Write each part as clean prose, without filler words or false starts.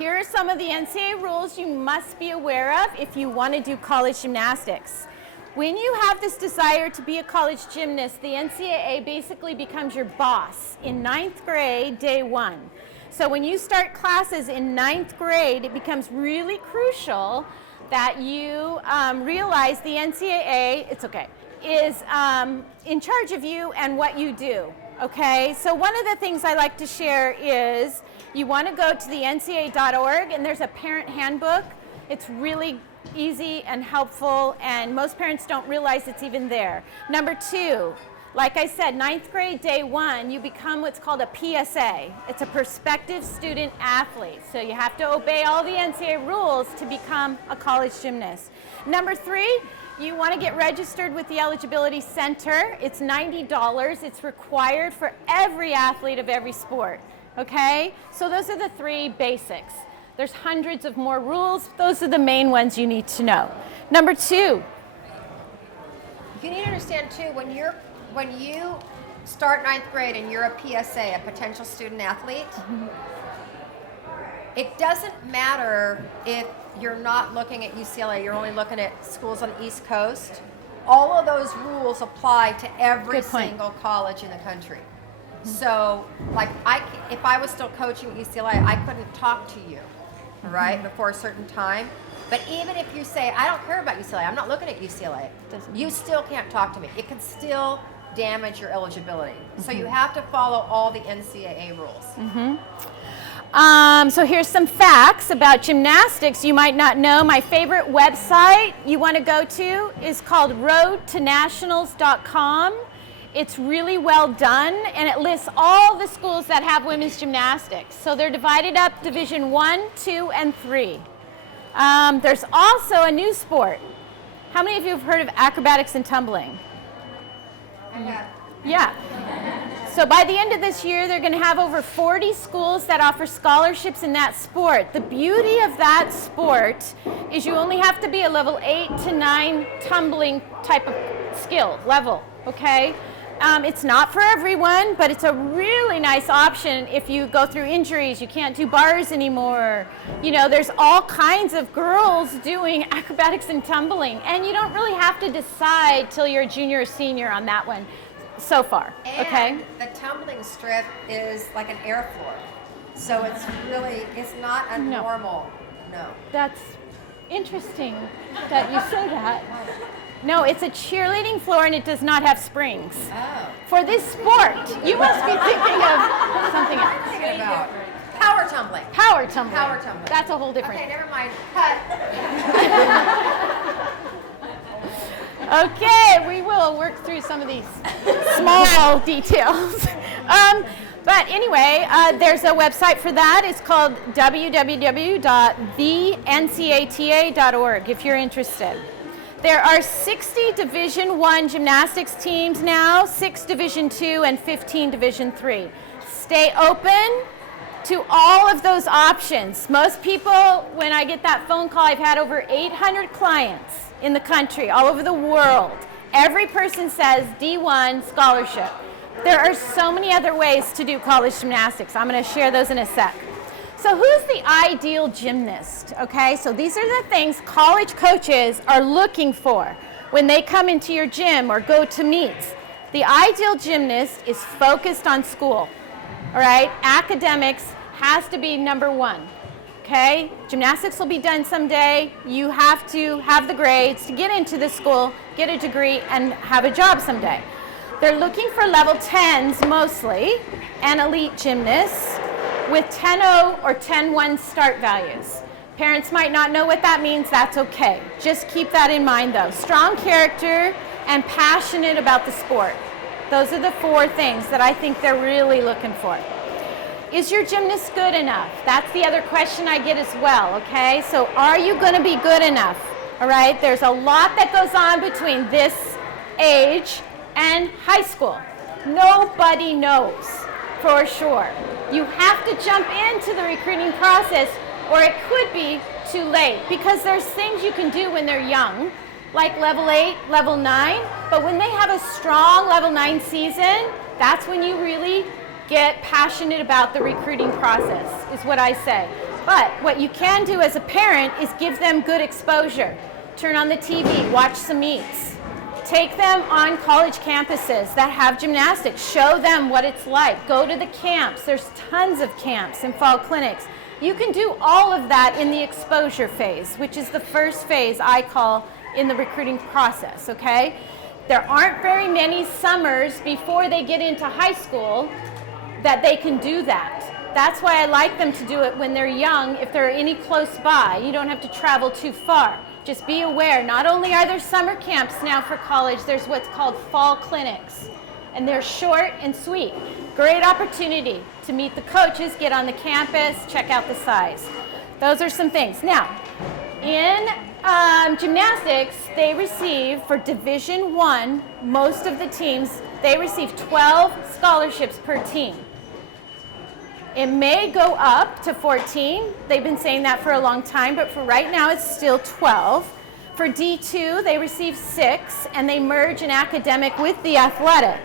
Here are some of the NCAA rules you must be aware of if you want to do college gymnastics. When you have this desire to be a college gymnast, the NCAA basically becomes your boss in 9th grade, day 1. So when you start classes in 9th grade, it becomes really crucial that you realize the NCAA, is in charge of you and what you do, okay? So one of the things I like to share is you want to go to the NCAA.org, and there's a parent handbook. It's really easy and helpful, and most parents don't realize it's even there. Number 2, like I said, 9th grade, day 1, you become what's called a PSA. It's a prospective student athlete. So you have to obey all the NCAA rules to become a college gymnast. Number 3, you want to get registered with the Eligibility Center. It's $90. It's required for every athlete of every sport. Okay? So those are the 3 basics. There's hundreds of more rules. Those are the main ones you need to know. Number 2. You need to understand too, when you start 9th grade and you're a PSA, a potential student athlete, it doesn't matter if you're not looking at UCLA, you're only looking at schools on the East Coast. All of those rules apply to every single college in the country. So, like, if I was still coaching at UCLA, I couldn't talk to you, right, before a certain time. But even if you say, I don't care about UCLA, I'm not looking at UCLA, you still can't talk to me. It can still damage your eligibility. So you have to follow all the NCAA rules. So here's some facts about gymnastics you might not know. My favorite website you want to go to is called roadtonationals.com. It's really well done, and it lists all the schools that have women's gymnastics. So they're divided up Division 1, 2, and 3. There's also a new sport. How many of you have heard of acrobatics and tumbling? Yeah. So by the end of this year, they're going to have over 40 schools that offer scholarships in that sport. The beauty of that sport is you only have to be a level 8 to 9 tumbling type of skill level, okay? It's not for everyone, but it's a really nice option if you go through injuries, you can't do bars anymore. You know, there's all kinds of girls doing acrobatics and tumbling, and you don't really have to decide till you're a junior or senior on that one so far, okay? And the tumbling strip is like an air floor. So it's not a normal, no. That's interesting that you say that. No, it's a cheerleading floor, and it does not have springs. Oh. For this sport, you must be thinking of something else. I'm thinking about power tumbling. Power tumbling. Power tumbling. That's a whole different. Okay, never mind. Cut. Okay, we will work through some of these small details. But anyway, there's a website for that. It's called www.thencata.org if you're interested. There are 60 Division I gymnastics teams now, 6 Division II, and 15 Division III. Stay open to all of those options. Most people, when I get that phone call, I've had over 800 clients in the country, all over the world. Every person says D1 scholarship. There are so many other ways to do college gymnastics. I'm going to share those in a sec. So who's the ideal gymnast? Okay, so these are the things college coaches are looking for when they come into your gym or go to meets. The ideal gymnast is focused on school, all right? Academics has to be number 1, okay? Gymnastics will be done someday. You have to have the grades to get into the school, get a degree, and have a job someday. They're looking for level 10s mostly, and elite gymnasts with 10.0 or 10.1 start values. Parents might not know what that means. That's okay. Just keep that in mind, though. Strong character and passionate about the sport. Those are the 4 things that I think they're really looking for. Is your gymnast good enough? That's the other question I get as well, okay? So are you going to be good enough? All right? There's a lot that goes on between this age and high school. Nobody knows for sure. You have to jump into the recruiting process, or it could be too late, because there's things you can do when they're young, like level 8, level 9, but when they have a strong level 9 season, that's when you really get passionate about the recruiting process, is what I say. But what you can do as a parent is give them good exposure. Turn on the TV, watch some meets. Take them on college campuses that have gymnastics. Show them what it's like. Go to the camps. There's tons of camps and fall clinics. You can do all of that in the exposure phase, which is the first phase I call in the recruiting process, okay? There aren't very many summers before they get into high school that they can do that. That's why I like them to do it when they're young, if there are any close by. You don't have to travel too far. Just be aware, not only are there summer camps now for college, there's what's called fall clinics. And they're short and sweet. Great opportunity to meet the coaches, get on the campus, check out the size. Those are some things. Now, in gymnastics, they receive, for Division I, most of the teams, they receive 12 scholarships per team. It may go up to 14. They've been saying that for a long time, but for right now it's still 12. For D2, they receive 6, and they merge an academic with the athletic.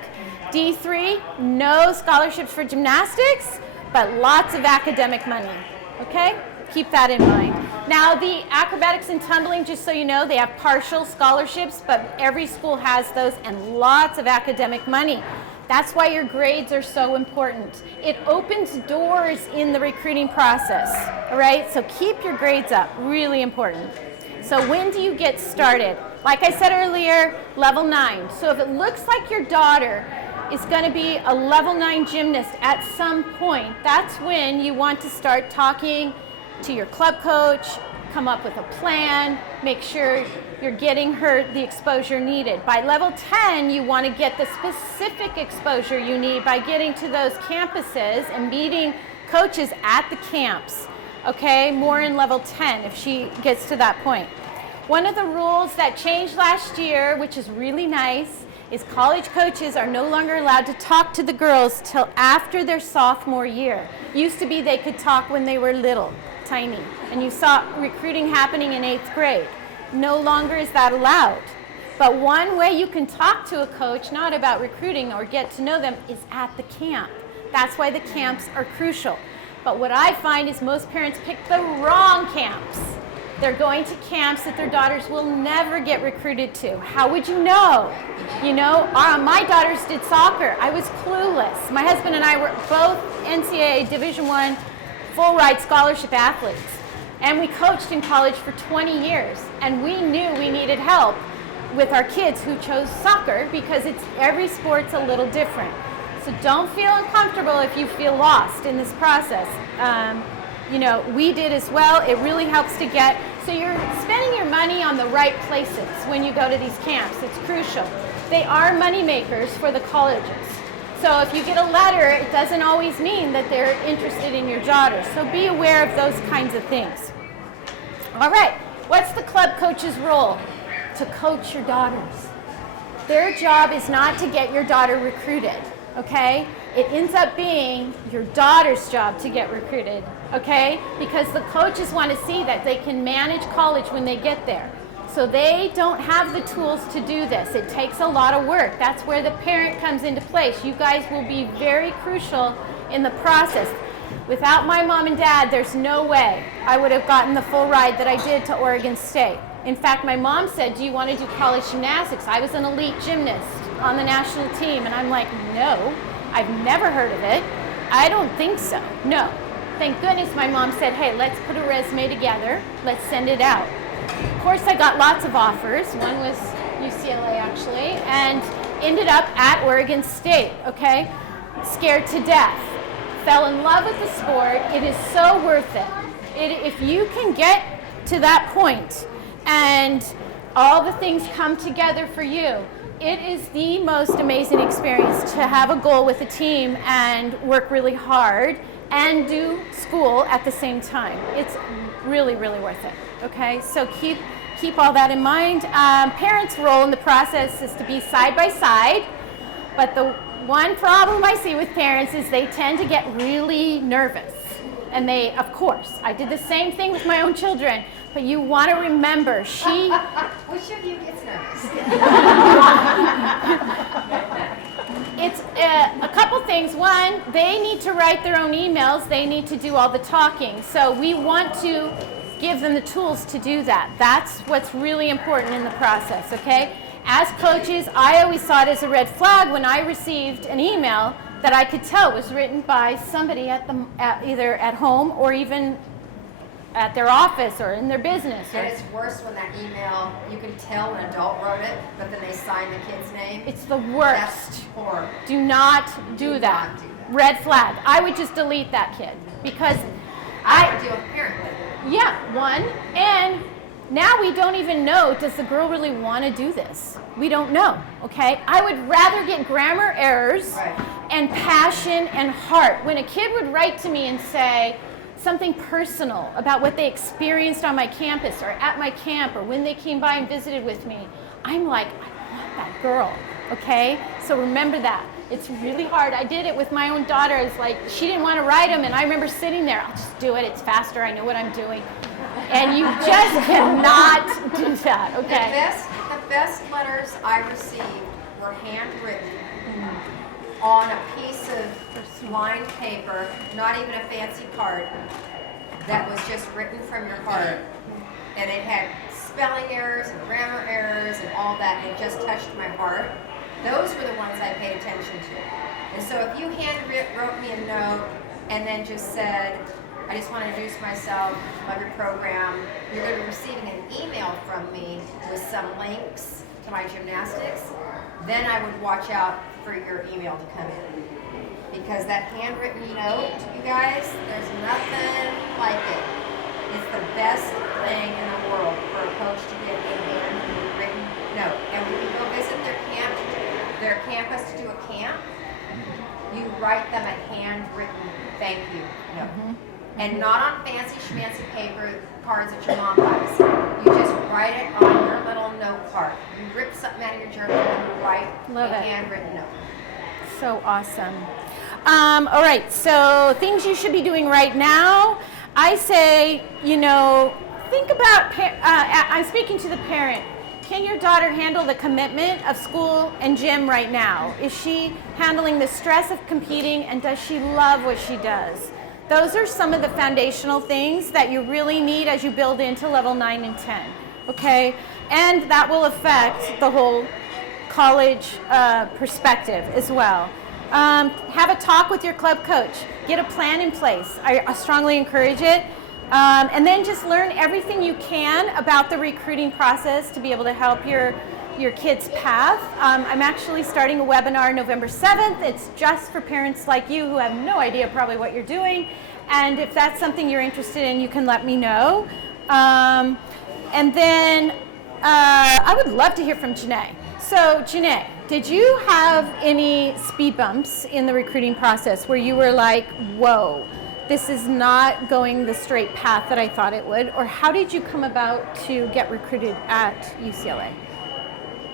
D3, no scholarships for gymnastics, but lots of academic money, okay? Keep that in mind. Now the acrobatics and tumbling, just so you know, they have partial scholarships, but every school has those, and lots of academic money. That's why your grades are so important. It opens doors in the recruiting process, all right? So keep your grades up, really important. So when do you get started? Like I said earlier, level 9. So if it looks like your daughter is gonna be a level 9 gymnast at some point, that's when you want to start talking to your club coach, come up with a plan, make sure you're getting her the exposure needed. By level 10, you want to get the specific exposure you need by getting to those campuses and meeting coaches at the camps. Okay, more in level 10 if she gets to that point. One of the rules that changed last year, which is really nice, is college coaches are no longer allowed to talk to the girls till after their sophomore year. Used to be they could talk when they were little, tiny, and you saw recruiting happening in 8th grade. No longer is that allowed. But one way you can talk to a coach, not about recruiting or get to know them, is at the camp. That's why the camps are crucial. But what I find is most parents pick the wrong camps. They're going to camps that their daughters will never get recruited to. How would you know? You know, my daughters did soccer. I was clueless. My husband and I were both NCAA Division I full ride scholarship athletes. And we coached in college for 20 years. And we knew we needed help with our kids who chose soccer because every sport's a little different. So don't feel uncomfortable if you feel lost in this process. You know, we did as well. It really helps to get, so you're spending your money on the right places when you go to these camps. It's crucial. They are money makers for the colleges. So if you get a letter, it doesn't always mean that they're interested in your daughter. So be aware of those kinds of things. All right, what's the club coach's role? To coach your daughters. Their job is not to get your daughter recruited, okay? It ends up being your daughter's job to get recruited, okay? Because the coaches want to see that they can manage college when they get there. So they don't have the tools to do this. It takes a lot of work. That's where the parent comes into place. You guys will be very crucial in the process. Without my mom and dad, there's no way I would have gotten the full ride that I did to Oregon State. In fact, my mom said, do you want to do college gymnastics? I was an elite gymnast on the national team, and I'm like, no, I've never heard of it. I don't think so, no. Thank goodness my mom said, hey, let's put a resume together, let's send it out. Of course, I got lots of offers. One was UCLA, actually, and ended up at Oregon State, okay? Scared to death. Fell in love with the sport. It is so worth it. If you can get to that point and all the things come together for you, it is the most amazing experience to have a goal with a team and work really hard and do school at the same time. It's really, really worth it, okay? So keep all that in mind. Parents' role in the process is to be side by side, but the one problem I see with parents is they tend to get really nervous. And they, of course, I did the same thing with my own children, but you want to remember, Which of you gets nervous? it's a couple things. One, they need to write their own emails. They need to do all the talking. So we want to give them the tools to do that. That's what's really important in the process, okay? As coaches, I always saw it as a red flag when I received an email that I could tell was written by somebody either at home or even at their office or in their business. And it's worse when that email, you can tell an adult wrote it, but then they sign the kid's name. It's the worst. That's horrible. Do not do that. Red flag. I would just delete that kid because I would deal with a parent with it. Yeah, one. And now we don't even know, does the girl really want to do this? We don't know, okay? I would rather get grammar errors and passion and heart. When a kid would write to me and say something personal about what they experienced on my campus or at my camp or when they came by and visited with me, I'm like, I want that girl, okay? So remember that. It's really hard. I did it with my own daughter. It's like, she didn't want to write them, and I remember sitting there, I'll just do it. It's faster. I know what I'm doing. And you just cannot do that, okay? The best letters I received were handwritten on a piece of lined paper, not even a fancy card, that was just written from your heart. And it had spelling errors and grammar errors and all that, and it just touched my heart. Those were the ones I paid attention to. And so if you wrote me a note and then just said, I just want to introduce myself, love your program, you're going to be receiving an email from me with some links to my gymnastics, then I would watch out for your email to come in. Because that handwritten note, you guys, there's nothing like it. It's the best thing in the world for a coach to get a handwritten note. And when you go visit their campus to do a camp, you write them a handwritten thank you note. And not on fancy schmancy paper cards that your mom buys. You just write it on your little note card. You rip something out of your journal and you write a handwritten note. So awesome. All right, so things you should be doing right now. I say, think about, I'm speaking to the parent. Can your daughter handle the commitment of school and gym right now? Is she handling the stress of competing, and does she love what she does? Those are some of the foundational things that you really need as you build into level 9 and 10, okay? And that will affect the whole college perspective as well. Have a talk with your club coach. Get a plan in place. I strongly encourage it. And then just learn everything you can about the recruiting process to be able to help your kid's path. I'm actually starting a webinar November 7th. It's just for parents like you who have no idea probably what you're doing. And if that's something you're interested in, you can let me know. And then I would love to hear from JaNay. So JaNay, did you have any speed bumps in the recruiting process where you were like, whoa, this is not going the straight path that I thought it would? Or how did you come about to get recruited at UCLA?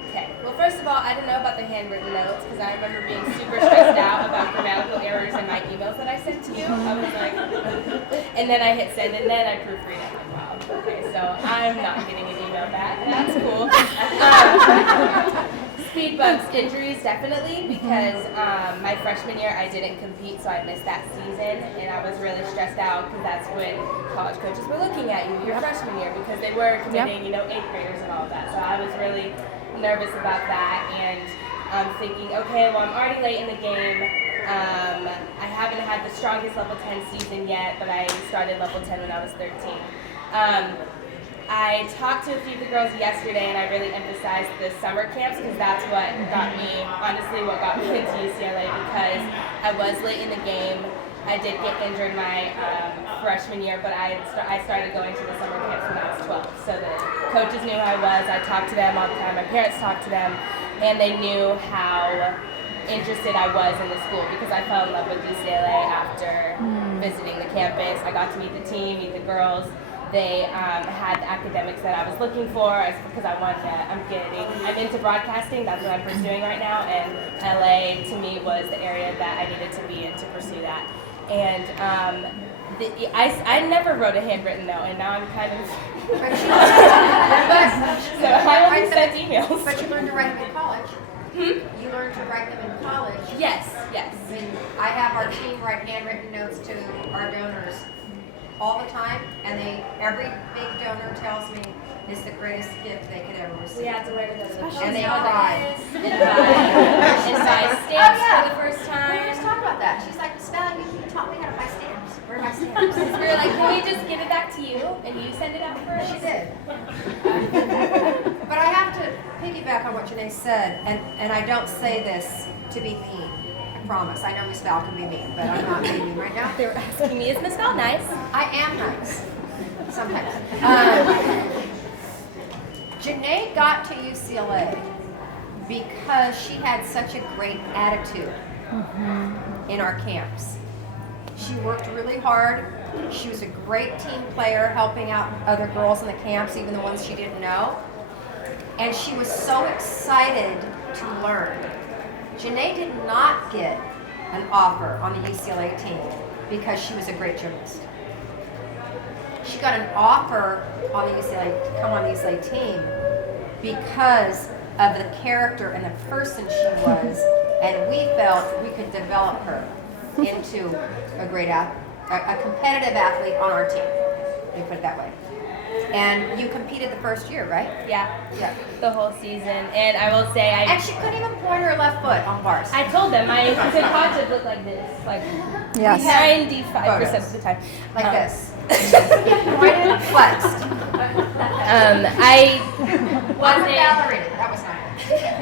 Okay, well first of all, I didn't know about the handwritten notes because I remember being super stressed out about grammatical errors in my emails that I sent to you. I was like, and then I hit send and then I proofread it. Like, wow, okay, so I'm not getting an email back. That's cool. Speed bumps, injuries definitely, because my freshman year I didn't compete, so I missed that season, and I was really stressed out because that's when college coaches were looking at you your freshman year because they were committing, 8th graders and all of that. So I was really nervous about that, and thinking, okay, well I'm already late in the game. I haven't had the strongest level 10 season yet, but I started level 10 when I was 13. I talked to a few of the girls yesterday, and I really emphasized the summer camps because that's what got me, honestly, what got me into UCLA, because I was late in the game. I did get injured my freshman year, but I started going to the summer camps when I was 12. So the coaches knew who I was. I talked to them all the time. My parents talked to them, and they knew how interested I was in the school because I fell in love with UCLA after visiting the campus. I got to meet the team, meet the girls. They had the academics that I was looking for because I wanted to, I'm into broadcasting, that's what I'm pursuing right now, and LA to me was the area that I needed to be in to pursue that. And I never wrote a handwritten note, and now I'm kind of, so I only sent emails. But you learned to write them in college. You learn to write them in college? Yes, yes. I mean, I have our team write handwritten notes to our donors all the time, and every big donor tells me it's the greatest gift they could ever receive. We had to learn to go to the post And they office cry. and buy stamps for the first We time. were just talking about that. She's like, Miss Val, you taught me how to buy stamps. Where are my stamps? We were like, can we just give it back to you and you send it out for us? She did. But I have to piggyback on what JaNay said, and I don't say this to be mean. I promise. I know Miss Val can be mean, but I'm not being mean right now. They were asking me, is Miss Val nice? I am nice. Sometimes. JaNay got to UCLA because she had such a great attitude in our camps. She worked really hard. She was a great team player, helping out other girls in the camps, even the ones she didn't know. And she was so excited to learn. JaNay did not get an offer on the UCLA team because she was a great gymnast. She got an offer on the UCLA to come on the UCLA team because of the character and the person she was, and we felt we could develop her into a great a competitive athlete on our team. Let me put it that way. And you competed the first year, right? Yeah. Yeah. The whole season. And I will say And she couldn't even point her left foot on bars. I told them my concept looked like this, like Yes. 95% of the time. Like this. Pointed, flexed. I Wasn't wasn't. ballerina. That was not it.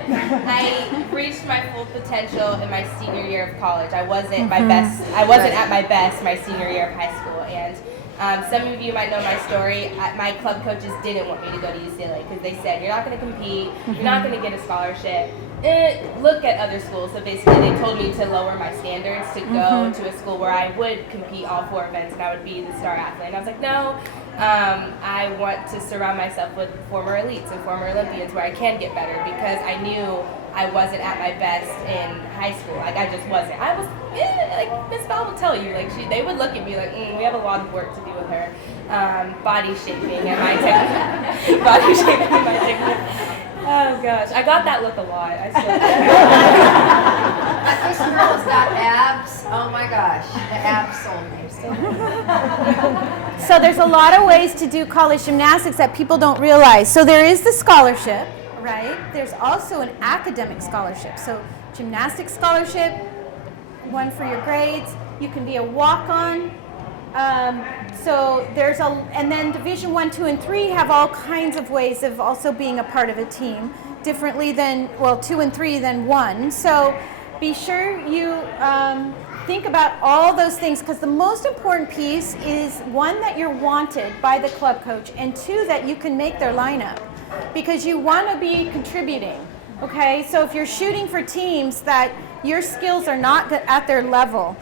I reached my full potential in my senior year of college. I wasn't my best. I wasn't at my best my senior year of high school, and some of you might know my story. My club coaches didn't want me to go to UCLA because they said you're not going to compete, you're not going to get a scholarship. Look at other schools. So basically, they told me to lower my standards to go to a school where I would compete all 4 events and I would be the star athlete. And I was like, no. I want to surround myself with former elites and former Olympians where I can get better, because I knew I wasn't at my best in high school. Like, I just wasn't. I was, like Miss Val will tell you, like they would look at me like, we have a lot of work to do with her. Body shaping and my technique. Body shaping and my technique. Oh gosh, I got that look a lot. I still But this girl has got abs. Oh my gosh, the abs sold me. So there's a lot of ways to do college gymnastics that people don't realize. So there is the scholarship, right? There's also an academic scholarship. So gymnastics scholarship, one for your grades. You can be a walk-on. So there's and then Division 1, 2, and 3 have all kinds of ways of also being a part of a team, differently than, 2 and 3 than 1. So be sure you think about all those things, because the most important piece is, 1, that you're wanted by the club coach, and 2, that you can make their lineup, because you want to be contributing. Okay, so if you're shooting for teams that your skills are not at their level,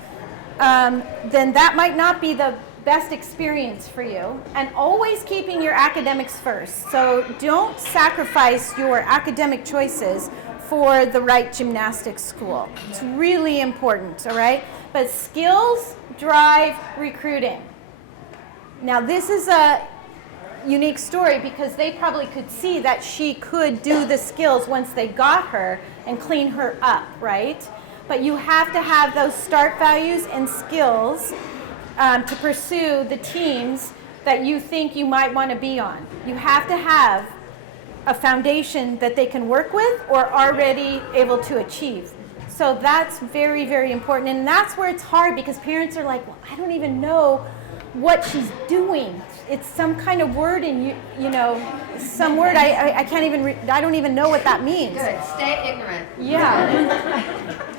then that might not be the best experience for you. And always keeping your academics first. So don't sacrifice your academic choices for the right gymnastics school. It's really important, all right? But skills drive recruiting. Now, this is a unique story because they probably could see that she could do the skills once they got her and clean her up, right? But you have to have those start values and skills to pursue the teams that you think you might want to be on. You have to have a foundation that they can work with or already able to achieve. So that's very, very important. And that's where it's hard, because parents are like, well, I don't even know what she's doing. It's some kind of word in some word I can't even I don't even know what that means. Good. Stay ignorant. Yeah.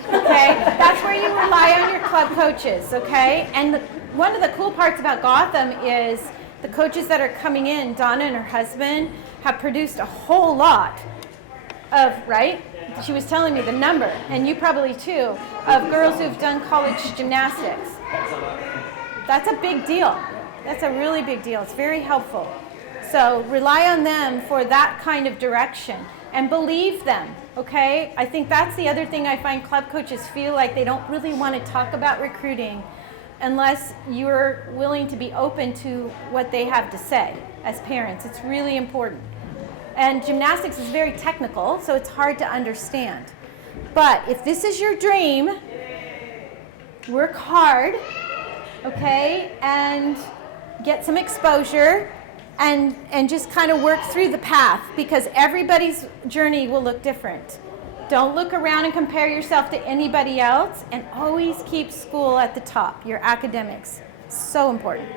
Okay, that's where you rely on your club coaches, okay? And one of the cool parts about Gotham is the coaches that are coming in, Donna and her husband, have produced a whole lot of, right? She was telling me the number, and you probably too, of girls who've done college gymnastics. That's a big deal. That's a really big deal. It's very helpful. So rely on them for that kind of direction and believe them, okay? I think that's the other thing I find club coaches feel like they don't really want to talk about recruiting unless you're willing to be open to what they have to say as parents. It's really important. And gymnastics is very technical, so it's hard to understand. But if this is your dream, work hard, okay, and get some exposure and just kind of work through the path, because everybody's journey will look different. Don't look around and compare yourself to anybody else, and always keep school at the top, your academics. So important.